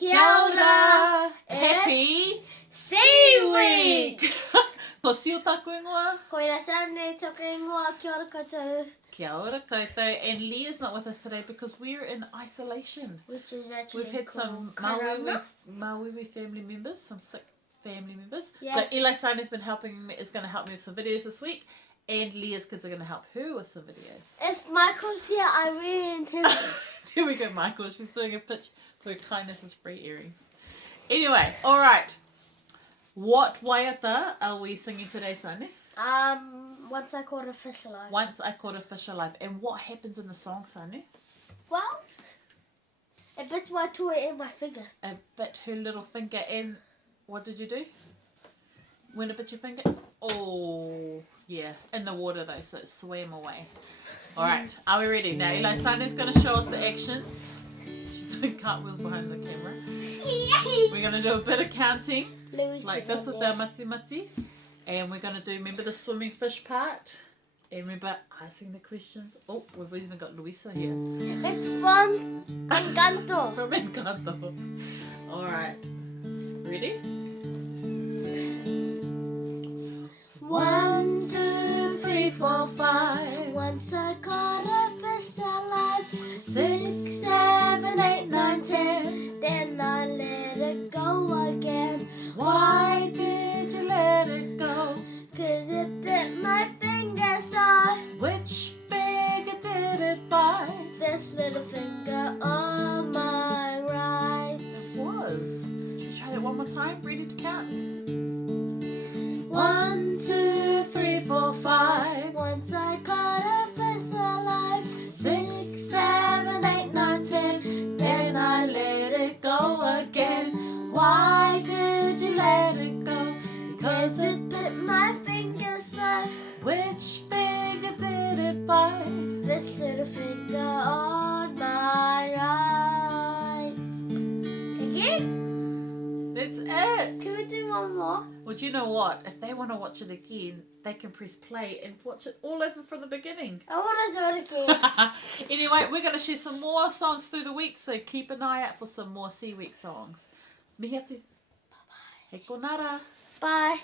Kia ora! Happy Sea Week! Ko si o tāku ingoa. Ko ira tāne toka ingoa, kia ora koutou. Kia ora koutou. And Leah's not with us today because we're in isolation. Which is actually We've had some Mauiwi family members, some sick family members. Yeah. So Eli Sane's been helping me, is going to help me with some videos this week. And Leah's kids are going to help her with some videos. If Michael's here, I really intend Here we go, Michael. She's doing a pitch for kindness is free earrings. Anyway, alright. What Waiata are we singing today, Sane? Once I caught a fish alive. Once I Caught a Fish Alive. And what happens in the song, Sane? Well, it bits my toy in my finger. It bit her little finger and what did you do? When it bit your finger? Oh, yeah. In the water though, so it swam away. Alright, are we ready? Now Eli Sane's going to show us the actions. She's doing cartwheels behind the camera. We're going to do a bit of counting. Like this with our mati. And we're going to do, remember the swimming fish part? And remember asking the questions. Oh, we've even got Luisa here. It's from Encanto. From Encanto. Alright. Ready? 1, 2, 3, 4, 5. Once I caught a fish alive. 6, 7, 8, 9, 10. Then I let it go again. Why did you let it go? 'Cause it bit my finger so. Which finger did it bite? This little finger on my right. It was. Should we try that one more time? Ready to count? 1, 2, 3, 4, 5. Once I caught a fish alive. 6, 7, 8, 9, 10. Then I let it go again. Why did you let it go? Cause it bit my finger so. Which finger did it bite? This little finger on my right. Again? That's it. Can we do one more? Well, do you know what? If they want to watch it again, they can press play and watch it all over from the beginning. I want to do it again. Anyway, we're going to share some more songs through the week, so keep an eye out for some more Sea Week songs. Mihi atu. Bye-bye. He konara. Bye.